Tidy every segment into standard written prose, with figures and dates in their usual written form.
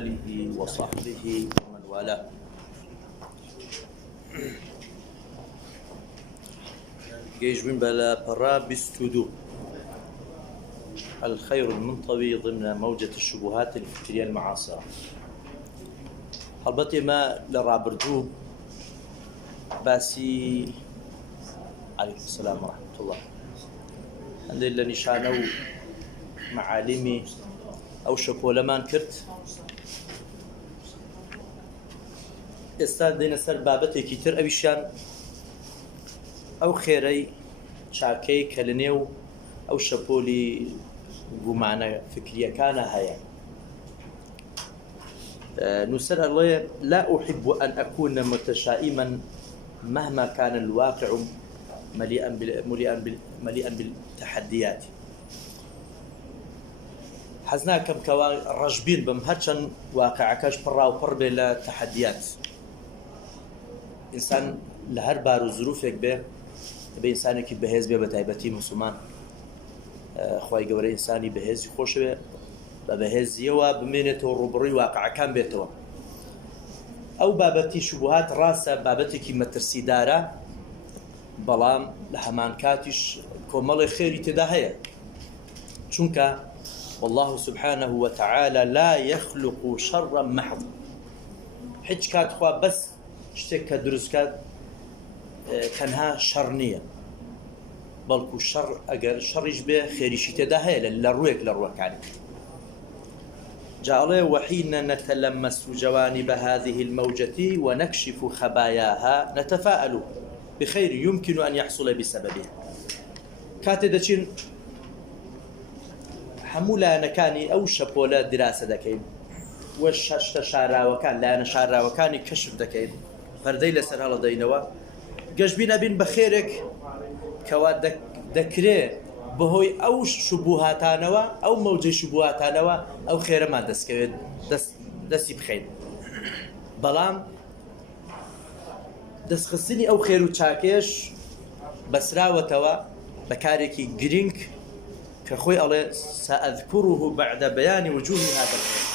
آله وصحبه ومن والاه. جيش من بلا برا بستودو الخير المنطوي ضمن موجة الشبهات الفكرية المعاصرة. البته ما لرابرجو باسي عليكم السلام ورحمة الله عند اللي نشانو معالمي أو شبولمان كرت استاد دينا سر بابتي كتير أبيشان أو خيري شاكي كلنيو أو شبولي قمانة فكرية كان هيا نسأل الله لا أحب أن أكون متشائما مهما كان الواقع مليئا بالتحديات. حزنا كم كوا رجبين بمهرشن واقعكش برا وبر بلا تحديات. إنسان لهر بار ظروفك به بإنسانك بهز به بتايبتي مسلمان خوای گەورە ئینسانی بەهێزی خۆشەوێ بە بەهێزیەوە بمێنێتەوە ڕوبڕووی واقعەکان بێتەوە. ئەو بابەتی شوبهات ڕاستە بابەتێکی مەترسیدارە، بەڵام لە هەمان کاتیش کۆمەڵی خێری تێدا هەیە، چونکە والله سبحانه وتعالى لا يخلق شرا محض. هیچ کات خوا بەس شتێک کە دروستکات تەنها شەڕ نییە، بەڵکو شەڕ ئەگەر شەڕیش بێ خێریشی تێدا هەیە لە ڕوویەک لە ڕووەکانی. جاءڵێ وحين نتلمس جوانب هذه الموجة ونكشف خباياها نتفاءل بخير يمكن أن يحصل بسببها. کاتێ دەچین هەموو لایەنەکانی ئەو شەپۆلە دراسە دەکەین وە شەشتە شاراوەکان لایەنە شاراوەکانی کەشف دەکەین، پەردەی لەسەر هەڵەدەینەوە، گەشتبینە بین بە خێرێک کەوا دەکرێت بەهۆی ئەو شوبهاتانەوە ئەو مەوجەی شوبهاتانەوە ئەو خێرەمان دەستکەوێت دەستی بخەین. بەڵام دەستخستنی ئەو خێر و چاکێش بەسراوەتەوە بە کارێکی گرنگ کە خۆی ئەڵێ سأذكره بعد بيان وجوه هذا الخير.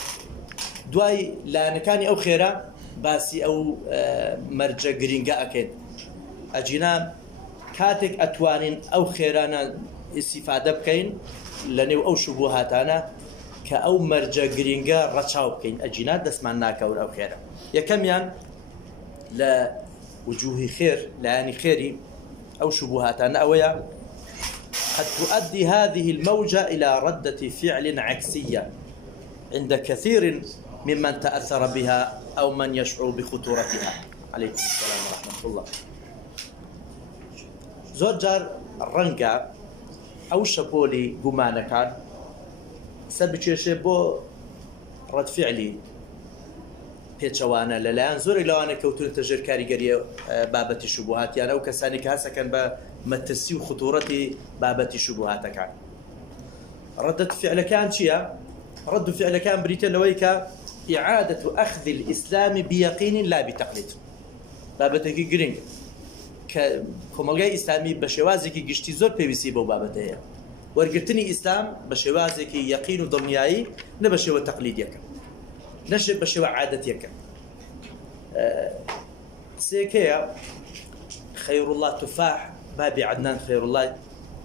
دوای لایەنەکانی ئەو خێرە باسی ئەو مەرجە گرنگە ئەکەین، ئەجینا کاتێک ئەتوانین ئەو خێرانە ئیسیفادە بکەین لە نێو ئەو شوبهاتانە کە ئەو مەرجە گرنگە ڕەچاو بکەین، ئەجینا دەستمان ناکەون ئەو خێرە. یەکەمیان لە وجوهی خێر لایانی خێری ئەو شوبهاتانە ئەوەیە قد تؤدي هذه الموجة إلى ردة فعل عكسية عند كثير ممن تأثر بها أو من يشعر بخطورتها. عليكم السلام ورحمة الله. زۆر جار ڕەنگە ئەو شەپۆلی گومانەکان سەر بچێشێ بۆ ڕەتفعلی پێچەوانە لەلایەن زۆرێک لەوانە کەوتونەتە ژێر کاریگەریە بابەتی شوبهاتیان، ئەو کەسانی کە هەسەکەن بە مەترسی و خطورەتی بابەتی شوبهاتەکان. ڕەدەت فعلەکان چییە؟ ڕەد و فعلەکان بریتە لەوەی کە إعادة أخذ الإسلام بيقين لا بتقليد. بابەتێکی گرنگ کە کۆمەلگای ئیسلامی بە شێوازێکی گشتی زۆر پێویستی بەو بابەتە هەیە. وەرگرتنی ئیسلام بە شێوازێکی یەقین و دڵنیایی، نە بە شێوە تەقلیدیەکە، نەش بە شێوە عادەتیەکە. سێکەیە خير الله تفاح بابی عدنان خير الله،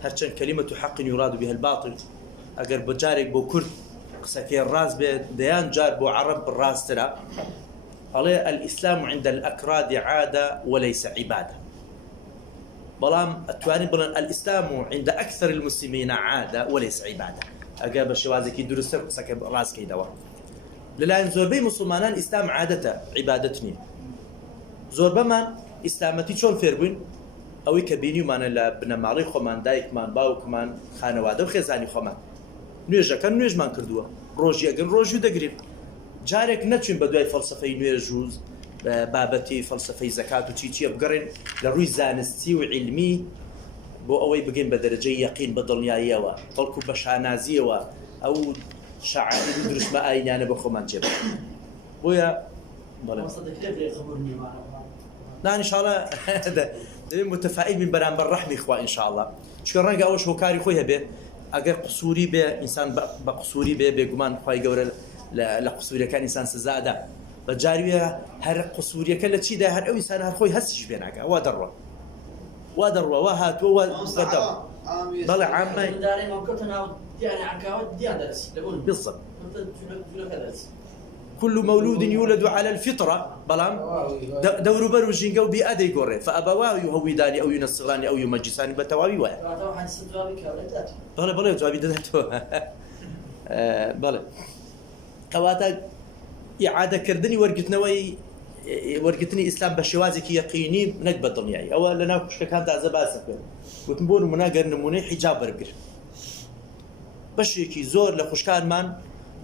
هەرچەند کەلیمەت حق يراد بها الباطل، ئەگەر بە جارێک بۆ کورد قسەکەی ڕاست بێت دەیان جار بۆ عەرەب ڕاستترە. ئەڵێ الإسلام عند الأكراد عادة وليس عبادة. بەڵام ئەتوانین بڵێن الإسلام عند أكثر المسلمين عادة وليس عبادة، ئەگەر بە شێوازێکی دروستە قسەکە ڕاستکەیتەوە. لەلایەن زۆربەی مسلمانان ئیسلام عادەتە، عیبادەت نییە. زۆربەمان ئیسلامەتی چۆن فێربووین؟ ئەوەی کە بینیمانە لە بنەماڵی خۆمان، دایکمان، باوکمان، خانەوادە و خێزانی خۆمان. نوێژەکەن نوێژمان کردووە، ڕۆژی ئەگەن ڕۆژی دەگرین. جارێک نەچوین بە دوای فەلسەفەی نوێژ و بابەتی فەلسەفەی زەکات و چیچیە بگەڕین لە ڕووی زانستی و علمی بۆ ئەوەی بگەین بە دەرەجەی یەقین بە دڵنیاییەوە، بەڵکو بە شانازیەوە ئەو شەعائیر و دروستمە ئاینانە بە خۆمان جێبکەین. بۆیە نا ئینشاءڵڵا دەبێت متفائیل بین بەرامبەر ڕەحمی خوا ئینشاءڵڵا، چونکە ڕەنگە ئەوەش هۆکاری خۆی هەبێ ئەگەر قسووری بێ ئینسان بە قسووری بێ بێگومان خوای گەورە لە قسووریەکان ئینسان سزادا بە جارویە هەر قسووریەکە لە چیدا هەر ئەو ئینسان هەر خۆی هەستیش پێ ناکات وا دەڕوە وا هاتووە بەردەوە بەڵێ عامای بالضبط كل مولود يولد على الفطرة بلام دور برو جينجو بأدي قري فأبواه يهودان أو ينصران أو يمجسان بتواوي واحد بلا جوابي دهتو بلا كواتا إعادة كردني ورقتني إسلام بشوازك يقيني نقبة الدنيا أو لنا كش كانت عزباسة وتنبون مناقر نموني حجاب برقر بشيكي زور لخشكان مان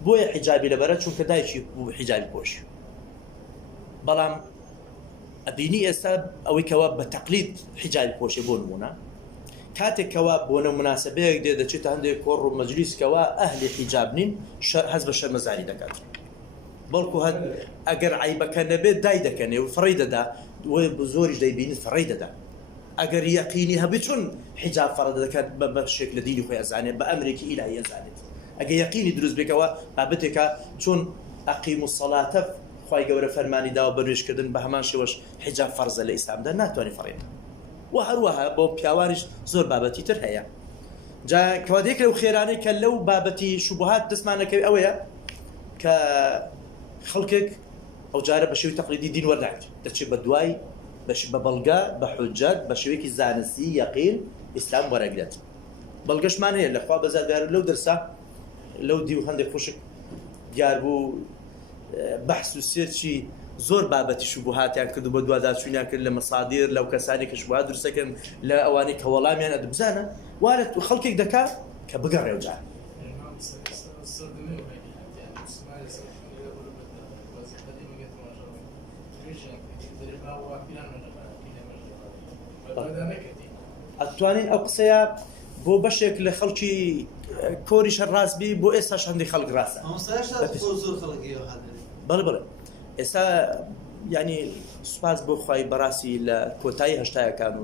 بۆیە حیجابی لەبەرە چونکە دایکی بوو حیجابی پۆش بەڵام ئەبینی ئێستا ئەوەی کەوا بە تەقلید حیجابی پۆشێ بۆ نمونە کاتێکەوە بۆنە مناسبەیەک دێ دەچێتە هەندێک کۆڕ و مەجلیسکەوە ئەهلی حیجاب نین هەز بە شەرمەزاری دەکات بەڵکو هەر ئەگەر عیبەکە نەبێت دای دەکەنێ و فڕی دەدا زۆریش دەیبینیت فڕی دەدا ئەگەر یەقینی هەبێت چۆن حیجاب فەڕ دەکات بە شێک لە دینی خۆی ئەزانێت بە ئەمرێکی ئیلاهی ئەزانێت ئەگە یەقینی دروست بێکەوە بابەتێکە چۆن ئەقیم الصەلاتە خوای گەورە فەرمانی داوە بە نوێژکردن بە هەمان شێوەش حیجاب فەرزە لە ئیسلامدا ناتوانێت فەڕێت و هەروەها بۆ پیاوانیش زۆر بابەتی تر هەیە جا کەوادێک لەو خێرانەی کە لەو بابەتی شوبهات دەستمان نەکەوێت ئەوەیە کە خەڵکێک ئەو جارە بە شێوی تەقلیدی دین وەرداگرێت دەچێت بە دوای بە بەڵگە بە حوجەت بە شێوەیەکی زانستی یەقین ئیسلام وەرەگرێت بەڵگەشمان هەیە لەخوا بەزادار لەو دەرسا لەو دی و هەندێک خوشک دیار بوو بەحث و سێرچی زۆر بابەتی شوبهاتیان کرد و بە دوواداچوونیان کرد لە مەسادیر لەو کەسانی کە شوبهات دروستەکەن لە ئەوانەی کە وەڵامیان ئەدەبزانە وارد خەڵکێک دەکات کە بگەڕێ و جار ئەتوانین ئەو قسەیە بۆ بەشێک لە خەڵکی کۆریش هەر ڕاستبی بۆ ئێستاش هەندێک خەڵک ڕاستە بەڵێ ئێستا ینی سوپاس بۆ خوای بەڕاستی لە کۆتایی هەشتایەکان و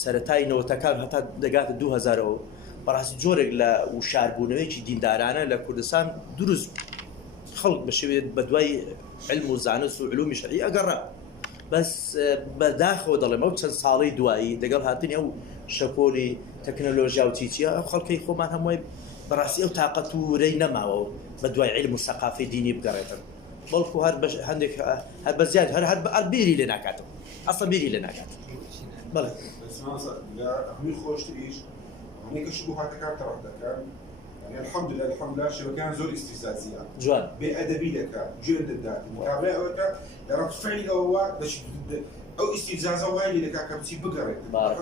سەرەتای نەوەتەکان هەتا دەگاتە 2000ەوە بەڕاستی جۆرێک لە وشاربوونەوەیکی دیندارانە لە کوردستان دروست خەڵک بە شێوێت بە دوای علم و زانست و علومی شەرعی ئەگەڕا بەس بەداخەوە دەڵێم ئەو چەند ساڵی دوایی دەگەڵ هاتنی ئەو شەپۆلی تەکنۆلۆژیا و چیچیە ئەو خەڵکەی خۆمان هەمووی بەڕاستی ئەو تااقەت و ڕێی نەماوە بە دوای علم و سەقافی دینی بگەڕێتن بەڵکو هەر هەندێک هەر بە زیاد هەر بیری لێ ناکاتەوە ئەسڵ بیری لێ ناکات بەڵێ هەمووی خۆشتریش هەمووی کە شبوهاتەکان تەڕەح دەکەن الحمدلله شبكان زور استفزازية جوان بأدبي لك جلد الذات متابعة أوتا لرد فعلي هو باش أو استفزاز وايد لك كبسي بقرة بارك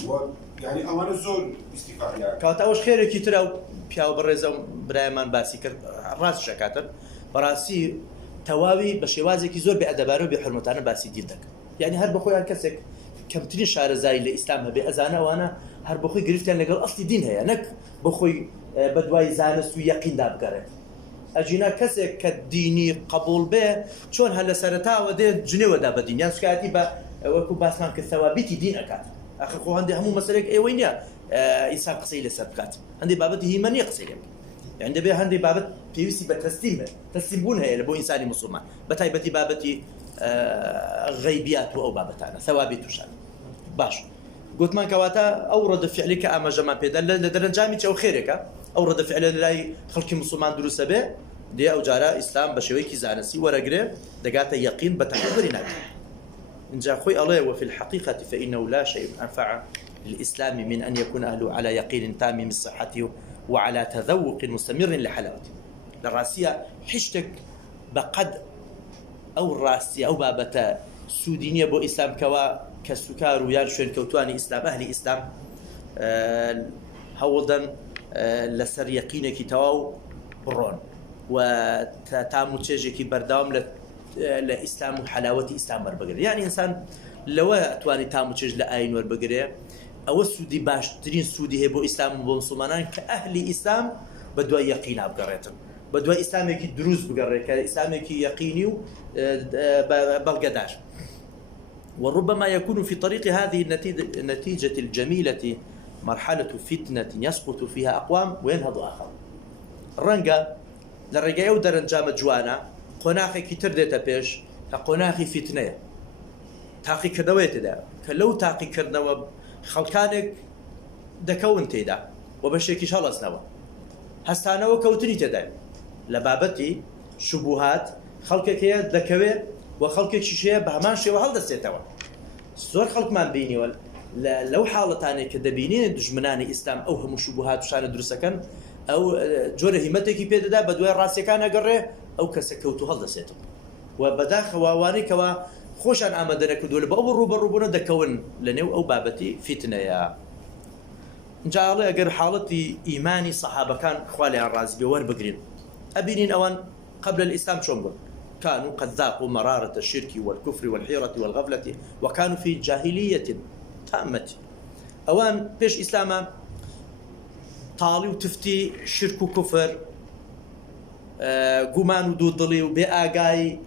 الله يعني أمانة زور استفاقية كات أوش خيرك يتراو بياو برزم برايمان باسي كر راس شكاتر براسي تواوي بشوازي كي زور بأدبارو بحرمتانه باسي دينك يعني هر بخويا كسك كم ترين شعر زاي لإسلام بأزانه وأنا هر بخوي قرفتان لقال أصلي دين هيا نك بخوي بدواي زانست ويقين داب قرأ أجينا كسك كديني قبول به شون هلا سرتا ودي جنيه ودا بدين يعني سكاتي با وكو باسمان كثوابتي دين أكاد آخر خو عندي همو مسألة أي وينيا إنسان قصير لسبكات عندي بابتي هي مني قصير يعني به عندي بابت بيوسي تسليمون هي لبو إنساني مسلمان بتايبتي بابتي غيبيات أو بابتانا ثوابت وشان باش قلت من كواتا أورد فعلك أما جمع بيدا لدرجامي أو خيرك أورد فعل لاي خلق مسلمان دروس به دي أو جارا إسلام بشوي كي زانسي ورقره دقات يقين بتحضرنا إن جاء خوي الله وفي الحقيقة فإنه لا شيء أنفع للإسلام من أن يكون أهله على يقين تام من صحته وعلى تذوق مستمر لحلاوته الراسية حشتك بقد أو الراسية أو بابتا سودينية بو إسلام كوا كسكار ويان شوين كوتواني إسلام أهل إسلام هولدن لسر يقينك تواو برون وتامو تشيجي برداوم لإسلام وحلاوة إسلام بربقري يعني إنسان لو أتواني تامو تشيج لآين وربقري أو السودي باشترين سودي هبو إسلام وبمسلمان كأهل إسلام بدوا يقين بقريتن بدوا إسلامك دروز بقري كإسلامك يقيني بلقداش وربما يكون في طريق هذه النتيجة الجميلة مرحلة فتنة يسقط فيها أقوام وينهض آخر الرنقة لە ڕێگەی ئەو دەرەنجامە جوانە قۆناغێکی تر دێتە پێش کە قۆناغی فیتنەیە تاقیکردنەوەی تێدا کە لەو تاقیکردنەوە خەڵکانێک دەکەون تێدا و بەشێکیش هەڵەستنەوە هەستانەوە کەوتنی تێدا لە بابەتی شوبوهات خەڵکێکەیە دەکەوێت و خەڵکێکیشەیە بە هەمان شێوە هەڵدەستێتەوە زۆر خەڵکمان بینیوە لەو حاڵەتانێک کە دەبینێن دژمنانی ئیسلام ئەو هەموو شوبوهات شانە دروستەکەن ئەو جۆرە هیمەتێکی پێدەدا بە دوای ڕاستیەکان ئەگەڕێ ئەو کەسە کەوتو هەڵدەسێتەوە و بەداخەواوانێکەوە خۆشان ئامادە نەکردووە لە بە ئەو ڕوبەڕووبوونە دەکەون لە نێو ئەو بابەتی فیتنەیە جاڵێ ئەگەر حاڵەتی ئیمانی سەحابەکان خوا لێیان ڕازی بێ وەربگرین ئەبینین ئەوان قبل الإسلام شلون بوون كانوا قد ذاقوا مرارة الشرك والكفر والحيرة والغفلة وكانوا في جاهلية تامة أوان بيش إسلاما طالي وتفتي شرك وكفر قمان ودود ضلي وبآقاي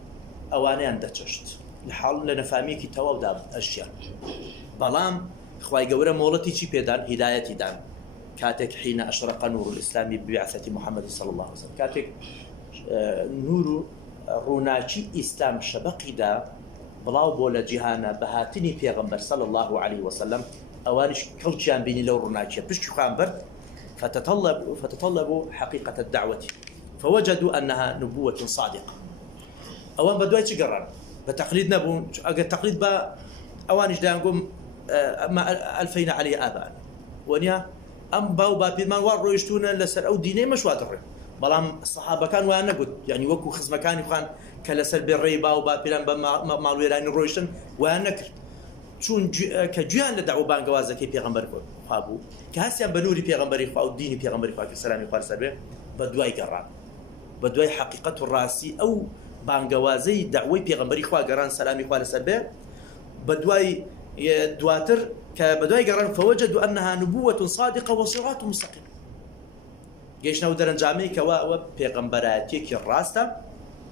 أوانيان دەچەشت لە حاڵ لە نەفامیەکی تەواودا ئەشیان بەڵام خوای گەورە مۆڵەتی چی پێدان هیدایەتی دان کاتێک حینە ئەشرق نور الإسلامی ببعثة محمد صلى الله عليه وسلم کاتێک نور و ڕووناچی ئیسلام شەبەقیدا بڵاو بۆ لە جیهانە بە هاتنی پێغەمبەر صلى الله عليه وسلم ئەوانش کەڵکیان بینی لەو ڕووناچیە پشتی خوان برد فتطلبوا حقيقة الدعوة فوجدوا أنها نبوة صادقة أوان بدوي چی گەڕان بە تەقلید نەبوون ئەگەر تەقلید بە ئەوانیش دایانگۆم ما ألفينا عليه آباءنا وەنیا ئەم باو باپیرمان وا ڕۆیشتونە لەسەر ئەو دینەی مەشواتڕێ بەڵام سەحابەکان وایان نەگوت یعنی وەکو خزمەکانی خوان کە لەسەر بێڕێی باو باپیران بە ماڵوێرانی ڕۆیشتن وایان نەکرد چون کە گویان لە داو بانگەوازەکەی پێغەمبەر خوا بوو کە هەستیان بە نوری پێغەمبەری خوا و دینی پێغەمبەری خوا کە سەلامی خوا لەسەر بێ بە دوای گەڕان بە دوای حەقیقەت و ڕاستی ئەو بانگەوازەی داوای پێغەمبەری خوا گەڕان سەلامی خوا لەسەر بێ بە دوای دواتر کە بە دوای گەڕان فوجدوا أنها نبوة صادقة وصراط مستقيم گەیشتنەوە دەرەنجامەی کەوا ئەوە پێغەمبەرایەتێکی ڕاستە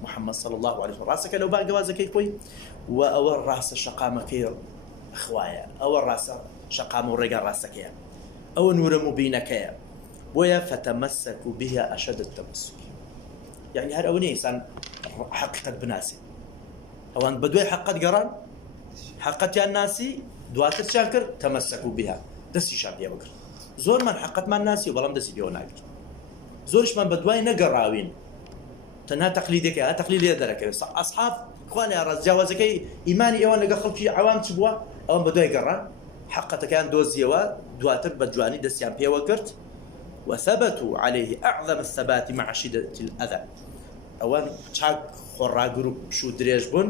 محەممەد صلى الله عليه وسلم ڕاستەکە لەو بانگەوازەکەی خۆی و ئەوە ڕاستە شەقامەکەی خوایە ئەوە ڕاستە شەقام و ڕێگا ڕاستەکەیە ئەوە نورە مبینەکەیە بۆیە فتەمەسەکوا بها ئەشەد التەمەسک يعني هەر ئەوە نیە ئینسان حەقیقەت بناسێ ئەوان بە دوای حەقەت گەڕان حەقەتیان ناسی دواتر چیان کرد تەمەسەکوا بها دەستیشان پێ بکرد زۆرمان حەقەتمان ناسی و بەڵام دەستی پێوە ناگرت زۆرشمان بە دوای نەگەڕاوین تەنها تەقلیدێکە ها تەقلید لێ دەرەکەوێت ئەسحاب خوا لێیان ڕاست جیاوازەکەی ئیمانی ئێوان لەگەڵ خەڵکی عەوام چ بووە ئەوان بە دوای گەڕان حەقەتەکەیان دۆزیەوە دواتر بە جوانی دەستیان پێوە کرد وثبتوا عليه أعظم الثبات مع شدة الأذى ئەوان چاک خۆڕاگر و شو درێژ بوون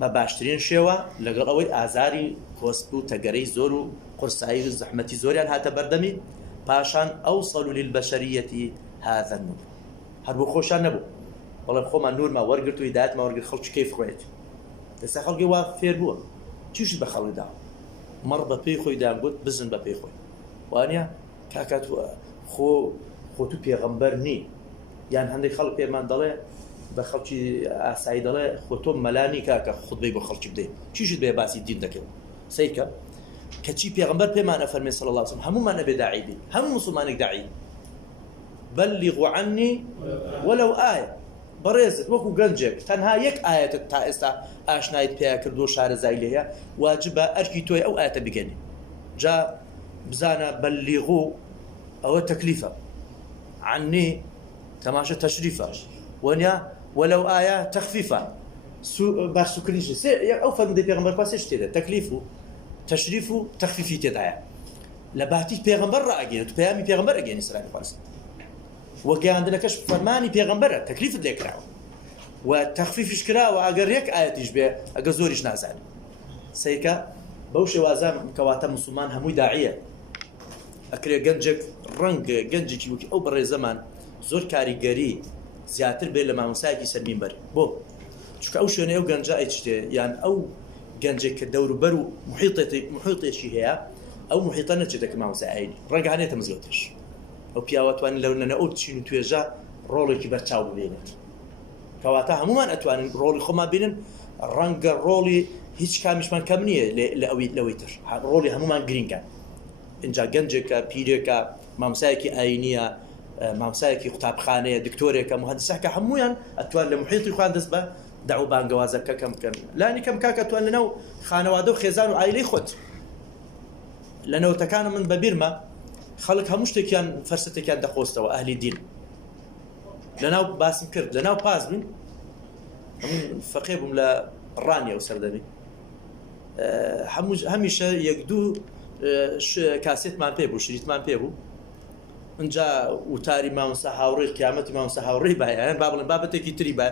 بە باشترین شێوە لەگەڵ ئەوەی ئازاری کۆسپ و تەگەرەی زۆر و قورسایی و زەحمەتی زۆریان هاتە بەردەمی پاشان ئەوصلوا للبشرية هذا النور هەر بۆ خۆشان نەبوو بەڵام خۆمان نورمان وەرگرت و هیدایەتمان وەرگرت خەڵکی کەیف خۆیەت ئێستا خەڵکی وا فێر بووە چیشت بە خەڵکدا مەڕ بە پێی خۆی دامگوت بزن بە پێی خۆی وانە کاکات خۆ تو پێغەمبەر نی یان هەندێک خەڵک پێمان دەڵێ بە خەڵکی ئاسایی دەڵێ خۆ تۆ مەلانی کاکە خوتبەی بۆ خەڵکی بدەیت چیشت بێ باسی دین دەکەوێت سەیکە کەچی پێغەمبەر پێمانە فەرمێ صلی الله علیه وسلم هەمومان ئەبێ داعی بین هەموو موسڵمانێک داعی بلغوا عني ولو آية بەڕێزت وەکو گەنجێک تەنها یەک ئاەتت تا ئێستا ئاشنایت پێیا کردو شارەزای لێیە واجبە ئەرکی تۆی ئەو ئاەتە بگەنی جا بزانە بەلیغو ئەوە تەکلیفە عني تەماشە تەشریفە وەنیا وەلەو ئایا تەخفیفە باش سوکریش ئەو فەرمودەی پێغەمبەر خوا سێ تێدا تەکلیف و تەشریف و تەخفیفی تێدایە لە باتی پێغەمبەر ڕائەگەێنێت و پەیامی پێغەمبەر ئەگەێنی سەلامی خوا لەسەر وەگەیاندنەکەش فەرمانی پێغەمبەرە تەکلیفت لێ کراوە و تەخفیفش کراوە ئەگەر یەک ئاەتیش بێ ئەگەر زۆریش نازانێت سەیکە بەو شێوازە کەواتە موسڵمان هەمووی داعیە ئەکرێ گەنجێک ڕەنگە گەنجێکی وەکی ئەو بەڕێزەمان زۆر کاریگەری زیاتر بێت لە مامۆستایەکی سەر مینبەر بۆ چونکە ئەو شوێنەی ئەو گەنجە ئەیچێ یان ئەو گەنجێک کە دەوروبەر و محیطێکی هەیە ئەو محیطە نەچێتە مامۆستای ئاینی ڕەنگە هەنێتە مزگەوتش ئەو پیاوەتوانین لەو نەنە ئەو چین و توێژە ڕۆڵێکی بەرچاو ببێنێت کەواتە هەمومان ئەتوانین ڕۆڵی خۆمان بینن ڕەنگە ڕۆڵی هیچ کامیشمان کەم نییە لەوەی تر ڕۆڵی هەمومان گرینگە اینجا گەنجێکە پیرێکە مامۆستایەکی ئاینیە مامۆستایەکی قوتابخانەیە دکتۆرێکە مهندسەکە هەمویان ئەتوان لە محیطی خۆیان دەست بە داو بانگەوازەکە کەم بکەن لانی کەم کاکە توان لەناو خانەوادە و خێزان و ئایلەی خۆت لە نەوتەکانم من بەبیرمە خەڵک هەموو شتێکیان فەرسەتێکیان دەخۆستەوە ئەهلی دین لەناو باسم کرد لەناو پاس بووین فەقێ بووم لە ڕانیە و سەردەمی هەمیشە یەک دوو کاسێتمان پێ بوو شریتمان پێ بوو اینجا وتاری مامۆستا هاوڕێی قیامەتی مامۆستا هاوڕێی بایان با بڵێن بابەتێکی تری بە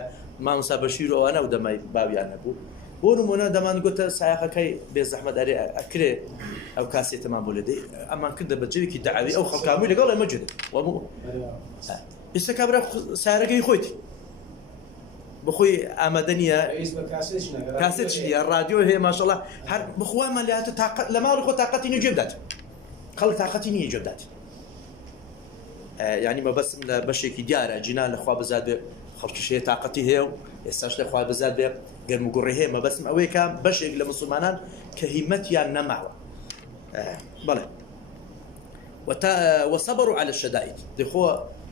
مامۆستا بەشیر ئەوانە و دەمای باویان نەبوو بۆ نمونە دەمان گوتە سایەخەکەی بێزەحمەت ئەرێ ئەکرێ ئەو کاسێتەمان بۆ لێدەی ئەمان کردە بەجێوێکی دەعاوی ئەو خەڵکامی لەگەڵ ئێمە جوێ ئێستا کابرا سایەرەکەی خۆیتی بخۆی ئامادە نییە کاسێت ڕادیۆ هەیە ماشەڵڵا هەر بخوامان لێهاتە تاقەت لە ماڵی خۆ تاقەتی نیە گوێ بدات خەڵک تاقەتی نییە گوێ بدات یعنی مەبەستم لە بەشێکی دیارە جینان لەخوا بزاد بێ خەڵکیش هەیە تاقەتی هەیە و ئێستاش لەخوا بزاد بێ گەرم و گوڕی هەیە مەبەستم ئەوەیە کە بەشێک لە مسلمانان کە هیمەتیان نەماوە بەڵێ وصبروا على الشدائد دخو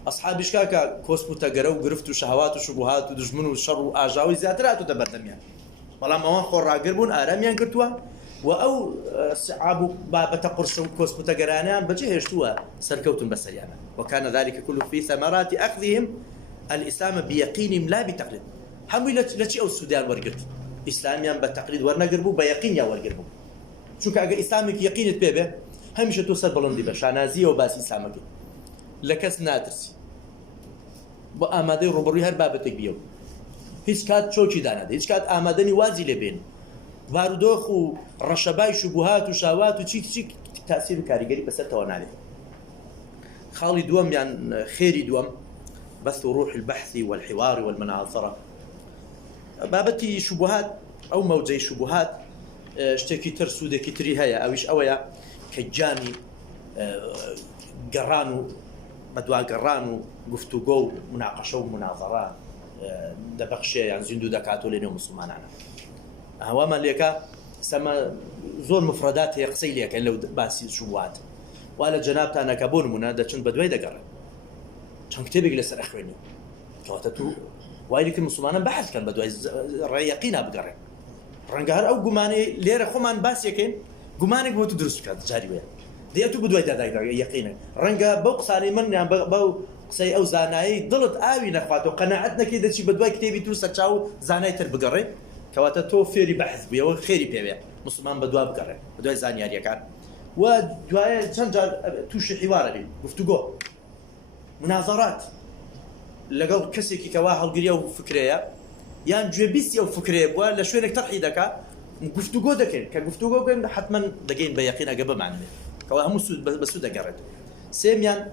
أصحاب شكاكا كوسبوتا جرو جرفتوا شهوات وشبهات ودجمن والشر وآجاوي زياترات وتبردميان والله ما خور راقربون آراميان كرتوا وأو صعابوا بابة قرص وكوسبوتا جرانيان بجهشتوا سركوتم بسريانا وكان ذلك كله في ثمرات أخذهم الإسلام بيقين لا بتقليد حمي لتشي أو السودان ورقرت إسلاميان بتقليد ورنقربوا بيقين يا ورقربوا شو كأجا إسلامك يقين تبيه هميشه توصل بلندي بشانازية وباس إسلامك لكس ناترسي بۆ ئامادەی ڕۆبڕووی هەر بابەتێک بیە و هیچ کات چۆکی دانادە هیچ کات ئامادەنی وازی لێبێن بارودۆخ و ڕەشەبای شوبهات و شاوات و چی تاسیر و کاریگەری بەسەرتەوە نالێت خاڵی دووەم یان خێری دووەم بەث ڕوح البحث والحوار والمناظرة بابەتی شوبهات ئەو مەوجەی شوبهات شتێکی تر سوودێکی تری هەیە ئەویش ئەوەیە کە جانی گەڕان و بەدوا گەڕان و گفتوگۆ و مناقەشە و مناظەڕە دەبەخشێ یان زیندوو دەکاتۆ لە نێو مسلمانانە هەوامان لێکە سەمە زۆر مفرەدات هەیە قسەی لێکەن لەو باسی شوبهات وا لە جەنابتانەکە بۆ نمونە دەچن بە دوای دەگەڕێن چەند کتێبێک لەسەر ئەخوێنی کەواتە تو وای لێکن مسلمانان بەحث کەن بە دوای ڕێیەقینا بگەڕێن ڕەنگە هەر ئەو گومانەی لێرە خۆمان باسیەکەین گومانێک بۆ تو دروست بکات جاری وەیە دێتو بە دوای داداگەڕ یەقینە ڕەنگە بەو قسانەی من یان بەو قسەی ئەو زانایی دڵت ئاوی نەخواتەوە قەناعەت نەکەی دەچی بە دوای کتێبی تو سەرچاو زانای تر بگەڕێ کەواتە تۆ فێری بەحث بوویەوە خێری پێوێ مسلمان بە دوا بگەڕێ بە دوای زانیاریەکان و دوایە چەند جار تووشی حیوارە بین گفتوگۆ مناظەرات لەگەڵ کەسێکی کەوا هەڵگریە و فکرەیە یان گوێبیستی ئەو فکرەیە بووە لە شوێنێک تەرحی دەکا گفتوگۆ دەکەین کە گفتوگۆ بکەین حتمما دەگەین بە یەقین ئەگە بمانێت كوا هم سود بسود جرد سيميان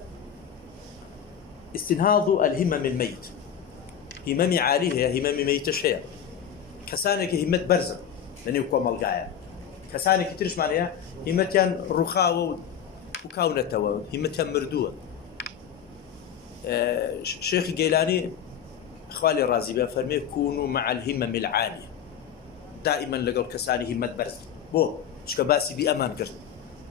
استنهاض الهمم الميت همم عاليه هي همم ميتش هي كسانك همت برزة لأنه يكون ملقايا كسانك ترش معناها همتيان رخاوة وكاونته همتيان مردوة شيخ جيلاني خوالي الرازي بفرمي كونوا مع الهمم العالية دائما لقوا كساني همت برزة بو شكباسي بأمان كرت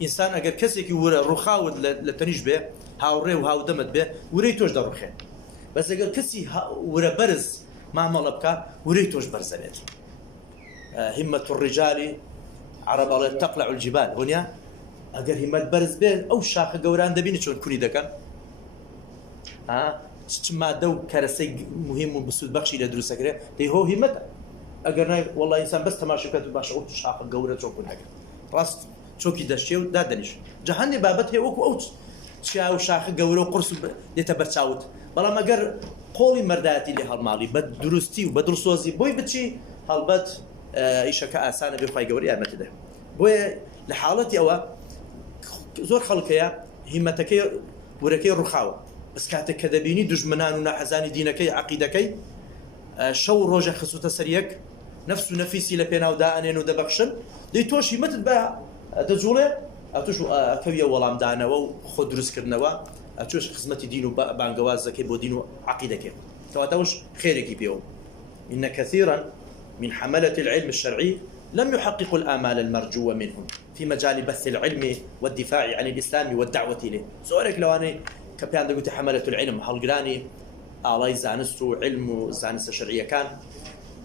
ئینسان ئەگەر کەسێکی ورە ڕووخاوت لە تەنیش بێ هاوڕێ و هاودەمت بێ ورەی تۆش دەڕوخێن بەس ئەگەر کەسی ورە بەرز مامەڵە بکە ورەی تۆش بەرزەبێت همة الرجال عرب الله تقلع الجبال هونیا ئەگەر همەت بەرز بێ ئەو شاخە گەوران دەبینی چۆن کونی دەکەن چ مادە و کەرەسەی مهم و بسوود بەخشی لە دروستەکرێ دەی هۆ همەتە ئەگەر نای وەڵڵی ئینسان بەس تەماشاکات و باشە ئەو شاخە گەورە چۆن کون هەکەن ڕاست چۆکی دەشتێ و دادەنیش جەهەندێ بابەت هەیە وەکو ئەو چیا و شاخە گەورە و قرس دێتە بەرچاوت بەڵام ئەگەر قۆڵی مەردایەتی لێ هەڵماڵی بە دروستی و بە دڵسۆزی بۆی بچی هەڵبەت ئیشەکە ئاسانە بێ خوای گەوەری یارمەتی دەێ بۆیە لە حاڵەتی ئەوە زۆر خەڵکەیە هیمەتەکەی ورەکەی ڕووخاوە بەس کاتێک کە دەبینی دوژمنان و ناحەزانی دینەکەی عەقیدەکەی شەو ڕۆژە خسووتە سەر یەک نەفس و نەفیسی لە پێناودا ئەنێن و دەبەخشن دەی تۆش هیمەتت بە دەجوڵێ ئەتوش ئەکەویە وەڵامدانەوە و خۆ دروستکردنەوە ئەتوش خزمەتی دین و بانگەوازەکەی بۆ دین و عەقیدەکەی کەواتەوەش خێرێکی پێوە إن كثيرا من حملة العلم الشرعي لم يحققوا الآمال المرجوة منهم في مجال بث العلم والدفاع عن الإسلام والدعوة إليه زورك لواني کە پێیان دەگوتی حەمەلەت العلم هەڵگرانی ئاڵای زانست و علم و زانستە شەرعیەکان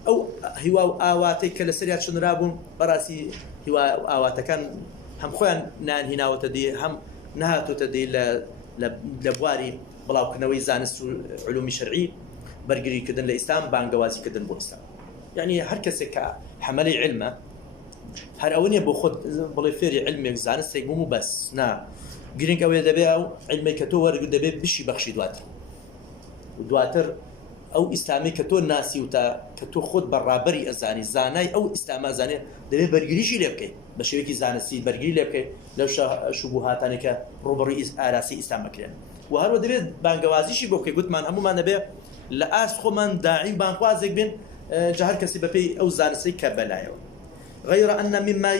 ئەو هیوا و ئاواتەی کە لەسەریا چنرا بوون بەڕاستی هیوا ئاواتەکان هەم خۆیان نانهیناوەتە دی هەم نهاتوتە دی لە بواری بڵاوکردنەوەی زانست و علومی شەرعی بەرگریکردن لە ئیسلام بانگەوازیکردن بۆ ئیسلام یعنی هەر کەسێک کە حەمەلەی علمە هەر ئەوە نیە بۆ خۆت بڵێ فێری علمێک زانستێک بووم و بەس نا گرنگ ئەوەیە دەبێت ئەو علمێک کە تۆ وەرگرت دەبێت بشی بەخشی دواتر و دواتر ئەو ئیسلامی کە تۆ ناسی و کە تۆ خۆت بەڕابەری ئەزانی زانای ئەو ئیسلاما زانێ دەبێت بەرگریشی لێ بکەیت بە شێوەیەکی زانستی بەرگری لێ بکەیت لەو شوبوهاتانی کە ڕوبەڕووی ئاراسی ئیسلام بکرێن و هەروە دەبێت بانگەوازیشی بۆ بکەیت گوتمان هەمومان دەبێت لە ئاست خۆمان داعی بانخوازێک بین جا هەر کەسی بەپێی ئەو زانستی کە بەلایەوە غير أن مما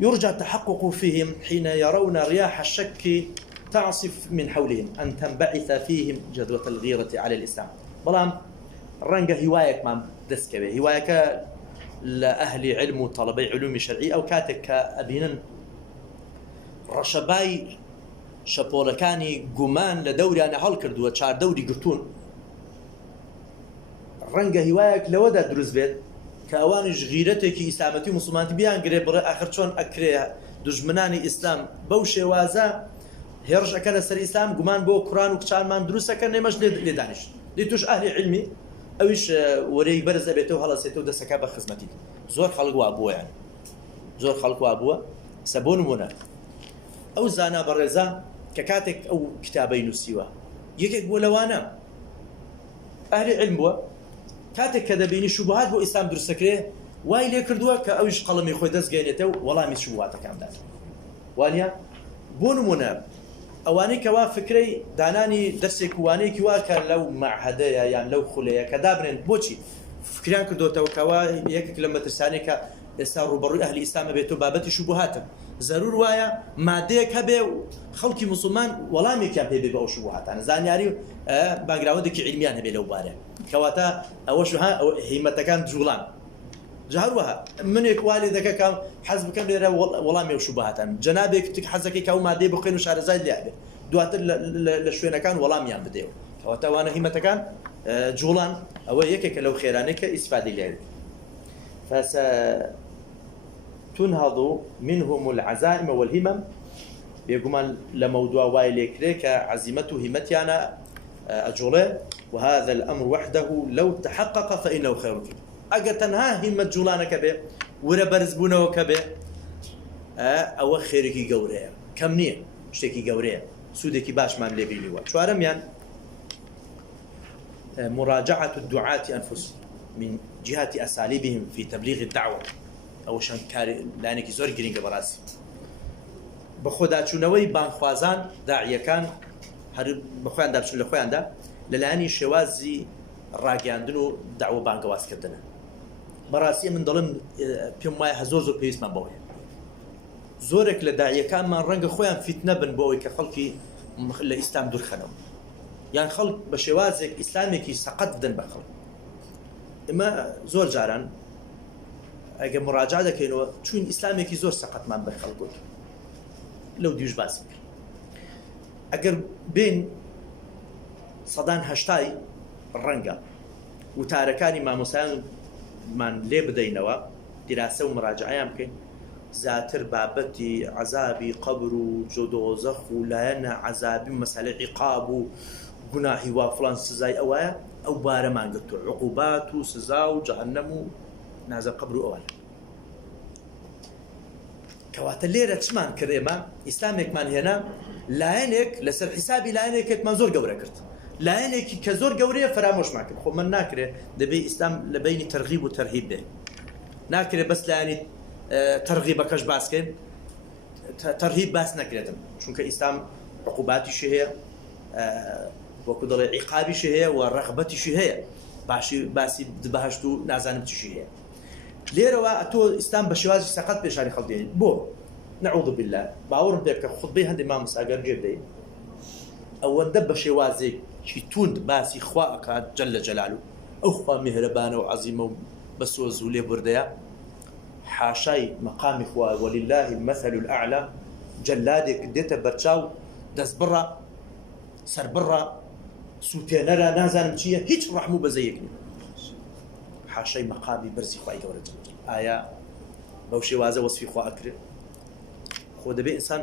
يرجى التحقق فيهم حين يرون رياح الشك تعصف من حولهم أن تنبعث فيهم جذوة الغيرة على الإسلام بلام رنجة هوايك ما دسكبه هوايك لأهل علم وطلبي علوم شرعي أو كاتك أبينا رشباي شپۆلەکانی گومان لە دەوریانە هەڵکردووە چار دەوری گرتوون ڕەنگە هیوایەک لەوەدا دروست بێت کە ئەوانیش غیرەتێکی ئیسلامەتی و موسڵمانەتی بیان گرێ بڕێ ئاخر چۆن ئەکرێ دژمنانی ئیسلام بەو شێوازە هێرش ئەکەن لەسەر ئیسلام گومان بۆ کوڕان و کچانمان دروستەکەن نێمەش لێ دانیش لێ توش ئەهلی علمی ئەویش وەرەی بەرز ئەبێتەوە هەڵەسێتەوە دەسەکە بە خزمەتی زۆر خەڵک وا بووە یان زۆر خەڵک وا بووە سەبۆ نمونە ئەو زانا بەڕێزە کە کاتێک ئەو کتابەی نووسیوە یەکێک بۆ لەوانە ئەهلی علم بووە کاتێک کە دەبینی شوبهات بۆ ئیسلام دروستەکرێ وای لێ کردووە کە ئەویش قەڵەمی خۆی دەستگەێنێتەوە وەڵامی شوبهاتەکان وانە بۆ نمونە ئەوانەی کەوا فکرەی دانانی دەرسێک وانەیەکی واکە لەو معهەدەیە یان لەو خولەیە کە دابنێن بۆچی فکریان کردوتەوە کەوا یەکێک لە مەترسانەی کە ئێستا ڕوبەڕووی ئەهلی ئیسلامە بێتەوە بابەتی شوبهاتە زەرور وایە مادەیەک هەبێ خەڵکی موسڵمان وەڵامێکیان پێ بێ بە ئەو شوبهاتانە زانیاری باگراوندێکی علمیان هەبێ لەو بارە کەواتە ئەوەش هیمەتەکان جوڵان جاروها منێک والی دەکەم حەز بکەم لێرە وەڵامی ئەو شوبهاتان جەنابێک تک حەزەکەی کە ئەو مادەی بخوێن و شارەزای لێ بێ دواتر لە شوێنەکان وەڵامیان بدەوە کەواتە ئەوانە هیمەتەکان جوڵان ئەوە یەکێکە لەو خێرانەی کە ئیسفادەی لێ تنهض منهم العزائم والهمم بيقومان لموضوع وايليكريك عزيمته همتيانا أجوله وهذا الأمر وحده لو تحقق فإنه خير كبير أجا تنها همة جولانك به ورا برزبونه كبه أو خيرك جوريا كم نية شتكي جوريا سودك باش من لبيلي وات شو أرميان مراجعة الدعاة أنفسهم من جهة أساليبهم في تبليغ الدعوة أو شان كاري لانك زور جرينج براسي بخدا چونوي بانخوازان داعية كان هر بخوان دابشن لخوان دا للاني شوازي راگەاندن و داوە بانگەوازکردنە بەڕاستی من دەڵم پێم وایە زۆر زۆر پێویستمان بەوەیە زۆرێک لە داعیەکانمان ڕەنگە خۆیان فیتنە بن بۆ ئەوەی کە خەڵکی لە ئیسلام دوورخەنەوە یان خەڵک بە شێوازێک ئیسلامێکی سەقەت بدەن بە خەڵک ئێمە زۆر جاران ئەگە مراجعە دەکەینەوە چون ئیسلامێکی زۆر سەقەتمان بە خەڵک لەو دیش باسی ئەگەر بین سەدان هەشتای ڕەنگە وتارەکانی مامۆسایانمان لێ بدەینەوە دیراسە و مراجعەیان بکەین زیاتر بابەتی عەزابی قەبر و جۆدۆزەخ و لایەنە عەزابی و مەسەلەی عیقاب و گوناهی وا فڵان سزای ئەوایە ئەو بارەمان گرتووە عوقوبات و سزا و جەهەنەم و نازە قەبر و ئەوانە کەواتە لێرە چمان کرد ئێمە ئیسلامێکمان هێنا لایەنێک لەسەر حیسابی لایەنێکێکمان زۆر گەورە کرد لایەنێکی کە زۆر گەورەیە فرامۆشمان کرد خۆ من ناکرێت دەبێت ئیسلام لە بینی تەرغیب و تەرهیب بێ ناکرێت بەس لایەنی تەرغیبەکەش باسکەین تەرهیب باس نەکرێتم چونکە ئیسلام عقوباتیشی هەیە وەکو دەڵێ عیقابیشی هەیە و ڕەغبەتیشی هەیە باسی بەهەشت و نازانم چیشی هەیە لێرەوە ئەتۆ ئیسلام بە شێوازی سەقەت پێشانی خەڵک دێنێت بۆ نەعوذ بالله باوەڕم پێ بکە خوتبەی هەندێک مامۆستاگەر گوێ بدەیت ئەوەندە بە شێوازێکی توند باسی خوا ئەکات جەلە جەلالو ئەو خوا میهرەبانە و عەزیمە و بە سۆز و لێبوردەیە حاشای مەقامی خوا وەلیلله المەثل الأعلى جەلادێک دێتە بەرچاو دەست بڕە سربڕە سووتێنەرە نازانم چییە هیچ ڕەحم و بەزەیەکنی حاشەی مەقامی بەرزی خوای گەورە ئایا بەو شێوازە وەسفی خوا ئەکرێت خۆ دەبێت ئینسان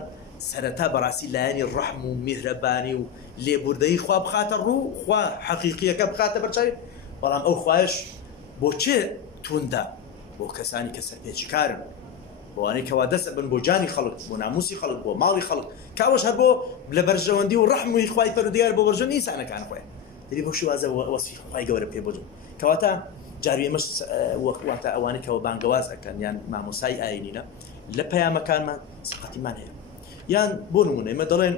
سەرەتا بەڕاستی لایەنی ڕەحم و میهرەبانی و لێبوردەیی خوا بخاتە ڕوو خوا حەقیقیەکە بخاتە بەرچاوی بەڵام ئەو خوایش بۆ چێ توندە بۆ کەسانی کە سەرپێچی کارن بۆوانەی کەوا دەست بن بۆ جانی خەڵک بۆ ناموسی خەڵک بۆ ماڵی خەڵک کاوەش هەر بۆ لە بەرژەوەندی و ڕەحموی خوای پەروەردگار بۆ بەرژەوەندی ئینسانەکان خۆیان دەبێ بۆ شێوازە وەسفی خوای گەورە پێ بۆ کەواتە جاری ئێمەش وەکواتە ئەوانەی کەەوە بانگەواز ئەکەن یان مامۆسای ئاینینە لە پەیامەکانمان سەقەتیمان هەیە یان بۆ نمونە ئێمە دەڵێن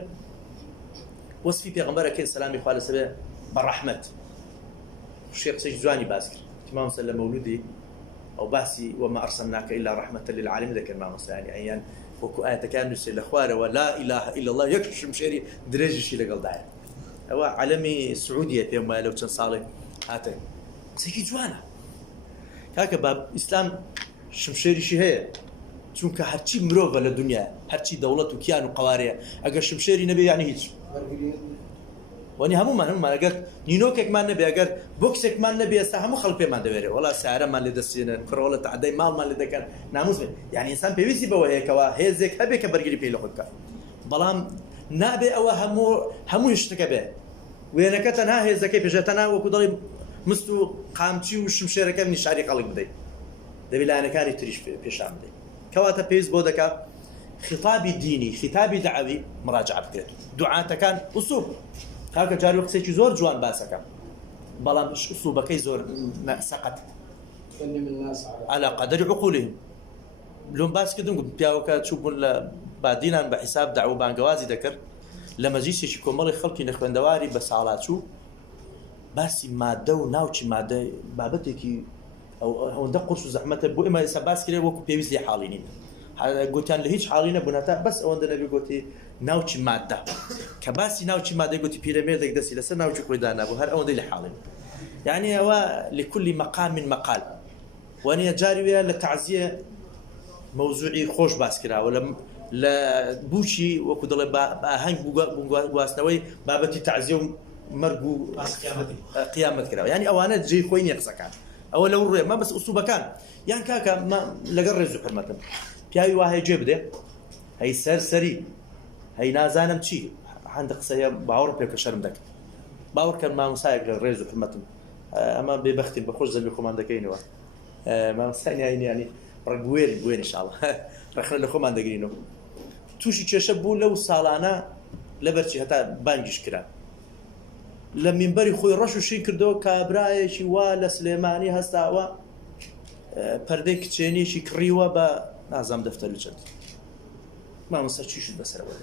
وەسفی پێغەمبەرەکەی سەلامی خوا لەسەر بێ بە ڕەحمەت شێخ قسەی جوانی باس کرد مامۆستا لە مەولودی ئەو باسی وما أرسلناك إلا رحمة للعالمين ذكر مامۆستا یان وەکو ئاەتەکان نووسێ لە خوارەوە لا إله إلا الله یەک شمشێری درێژیشی لەگەڵدایە ئەوە عەلەمی سعودیە پێم وایە لەو چەند ساڵێک هاتە قسێکی جوانە کاکە باب ئیسلام شمشێریشی هەیە چونکە هەرچی مرۆڤە لە دنیا هەرچی دەوڵەت و کیان و قەوارەیە ئەگەر شمشێری نەبێ یانی هیچ وانی هەمومان ئەگەر نینۆکێکمان نەبێ ئەگەر بۆکسێکمان نەبێ ئێستا هەموو خەڵک پێمان دەوێرێ وەڵا سیارەمان لێ دەستێنن کڕۆڵە تەعەدای ماڵمان لێ دەکەن ناموس بێ یعنی ئینسان پێویستی بەوە هەیەکەوە هێزێک هەبێ کە بەرگری پێی لە خۆت بکات بەڵام نابێ ئەوە هەمووی شتەکە بێ وێنەکە تەنها هێزەکەی پێشێ تەنها وەکو دەڵێ مست و قامچی و شمشێرەکە نیشاری خەڵک بدەیت دەبێت لایەنەکانی تریش پێشان بدەیت کەواتە پێویست بۆ دەکات خطابی دینی خطابی دعوی مراجعە بکرێت دوعاتەکان ئوسوڵ کاکە جاری قسێکی زۆر جوان باسەکەم بەڵام ئوسوڵبەکەی زۆر سەقەت على قدر عقولهم لۆم باس کردم پیاوەکە چوو بوون لە بادینان بە حیساب دعوە بانگەوازی دەکرد لە مەجلیسێکی کۆمەڵی خەڵکی نەخوێندەواری بە ساڵات چوو باسی مادە و ناوچی مادە بابەتێکی ئەوەندە قورس و زەحمەتە بۆ ئێمە ئێستا باس کرێ وەکو پێویست لێ حاڵی نین گوتیان لە هیچ حاڵی نەبوون هەتا بەس ئەوەندە نەبێ گوتی ناوچی مادە کە باسی ناوچی مادەی گوتی پیرەمێردێک دەستی لەسەر ناوچی خۆی دانابوو هەر ئەوەندەی لە حاڵی یعنی ئەوە لكل مقام مقال وانە جاری وێ لە تعزیە مەوزوعی خۆش باس کراوە لە بوچی وەکو دەڵێ بە ئاهەنگ گواستنەوەی بابەتی تعزیە و مەرگ و قیامەت کراوە یعنی ئەوانە جێی خۆی نییە قسەکان ئەوە لەو ڕێ مە بەس ئوسوبەکان یان کاکە لەگەڵ ڕێز و حرمەتم پیاوی وایە جێ بدێ هەی سەرسەری هەی نازانم چی هەندە قسەیە باوەڕ پێکە شەرم دەکەن باوەڕکەن مامۆسایەک لە ڕێز و حرمەتم ئەمە بێبەختی بەخۆش زەمی خۆمان دەکەینەوە مامۆستای ینی ڕگوێری بوێن ئینشاڵڵا ڕخنە لە خۆمان دەگرینەوە تووشی کێشە بوو لەو ساڵانە لەبەرچی هەتا بانگیش کرا لە مینبەری خۆی ڕەش و شین کردەوە کابرایەکی وا لە سلێمانی هەستاوە پەردەی کچێنیشی کڕیوە بە نازام دەفتەر و چەند مامۆستا چیشت بەسەرەوە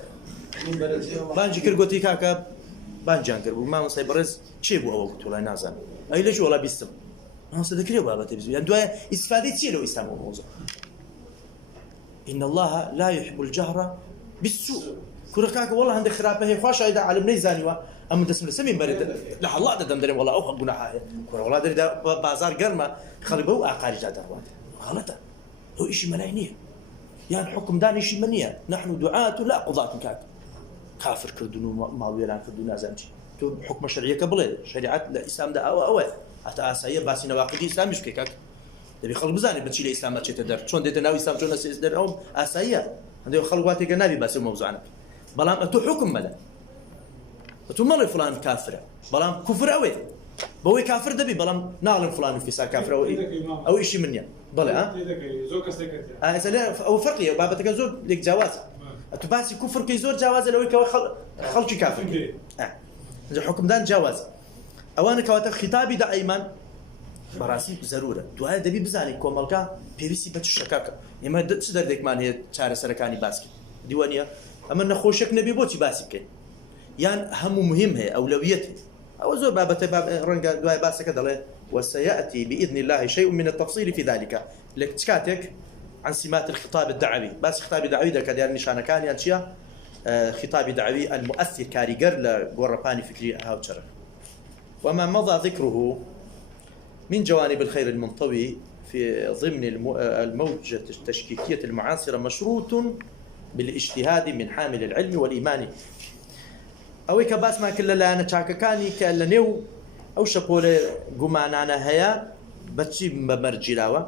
بانجی کرد گوتی کاکە بانجیان کرد بوو مامۆستای بەڕێز چێ بوو ئەوە گوتوڵای نازانم ئەی لەش وەڵا بیستم مامۆستا دەکرێت بابەتێ بزوو یان دوایە ئیسفادەی چیە لەو ئیسلام مۆزوع إن الله لا يحب الجهر بالسوء كوركاك والله عندك خرابة هي خوش عيدا عالم نيزاني أما دسم لسمين برد لا الله دم دريم والله أوخ جناحه كور والله دري بازار قرمة خلي بو أقاري جادر واد غلطة هو إشي ملاينية يعني حكم دان إشي منية نحن دعاة لا قضاة كاك كافر كردون ماويلان كردون نازمشي تو حكم شرعية قبل شريعة الإسلام ده أو حتى أسايا باسي نواقض الإسلام مش كاك دەبێ خەڵک بزانێت بچی لە ئیسلام چێتە دەر چۆن دێتە ناو ئیسلام چۆن نەچێتە دەر ئەوم ئاساییە هەندێک خەڵک واتێکە نابی باسی مەوزوعانە بەڵام ئەتۆ حکم مەدە ئەتۆ مەڵێ فڵان کافرە بەڵام کوفر ئەوێ بەوەی کافر دەبی بەڵام ناڵێن فڵان و فیسا کافرەوە ئەو ئیشی من نییە بەڵێ ئەو فەرقیە بابەتەکە زۆر لێک جیاوازە ئەتۆ باسی کوفرکەی زۆر جیاوازە لەوەی کەەوە خەڵکی کافر حکمدان جیاوازە ئەوانە کەواتە خیتابی دائیمان بەڕاستی زەرورە دوایە دەبی بزانین کۆمەڵگا پێویستی بە شەکاکە ئێمە چ دەردێکمان هەیە چارەسەرەکانی باسکە دیوانە ئەمە نەخۆشێک نەبێ بۆچی باسی بکەین یان هەموو مهم هەیە ئەولەویەت ئەوە زۆر بابەتە ڕەنگە دوای باسەکە دەڵێ وسيأتي بإذن الله شيء من التفصيل في ذلك لك تكاتك عن سمات الخطاب الدعوي بس خطاب دعوي ده كدير نشانه كان يعني شيء خطاب دعوي المؤثر كاريجر لجورباني فكري هاوتشر وما مضى ذكره من جوانب الخير المنطوي في ضمن الموجة التشكيكية المعاصرة مشروط بالاجتهاد من حامل العلم والإيمان ئەوەی کە باسمان کرد لەلایەنە چاکەکانی کە لە نێو ئەو شەپۆلە گومانانە هەیە بەچی بەمەرجیراوە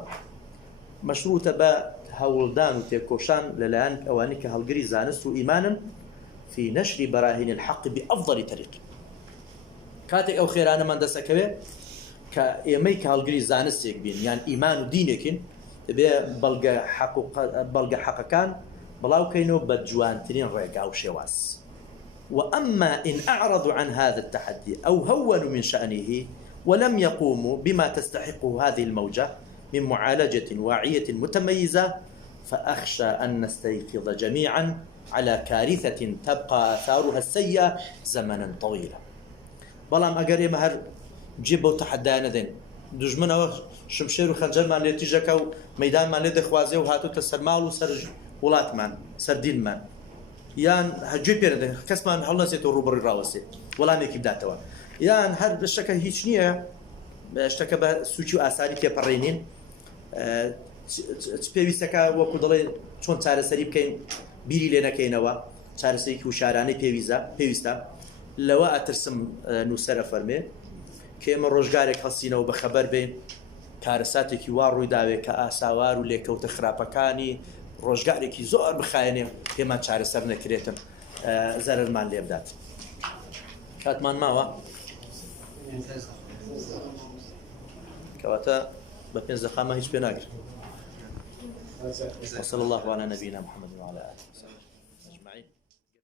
مەشروتە بە هەوڵدان و تێکۆشان لەلایەن ئەوانی کە هەڵگری زانست و ئیمانن في نشر براهين الحق بأفضل طريق كاتك أو خيرانة من دسكبه كإيمي كهالجري زانس يكبين يعني إيمان ودينكين تبي بلغ حق كان بلاو كينو بدجوان تنين ريقا أو شواس وأما إن أعرضوا عن هذا التحدي أو هونوا من شأنه ولم يقوموا بما تستحقه هذه الموجة من معالجة واعية متميزة فأخشى أن نستيقظ جميعا على كارثة تبقى آثارها السيئة زمنا طويلا بلام أجر مهر جيبوا تحدينا ذين دجمنا شمشير وخنجر مان لتيجك وميدان مان لدخ وازي وهاتو تسرمال وسرج ولات مان سردين مان يان هجيب يرده كسمان حولنا سيتو روبر الراوسي ولا ميكي بداتوا يان هر بشكل هيش نية بشكل بسوتشو آثاري كي برينين پێویستەکە وەکو دەڵێ چۆن چارەسەری بکەین بیری لێ نەکەینەوە چارەسەرێکی وشارانەی پێویستە لەوە ئەترسم نووسەرە فەرمێ کە ئێمە ڕۆژگارێک هەستینەوە بەخەبەر بین کارەساتێکی وا ڕوویداوێت کە ئاساوار و لێکەوتە خراپەکانی ڕۆژگارێکی زۆر بخایەنێ پێمان چارەسەر نەکرێتن زەرمان لێ بدات کاتمان ماوە کەواتە بە پێنج دەقامە هیچ پێ ناگرێت وصلى الله على نبينا محمد وعلى آله وصحبه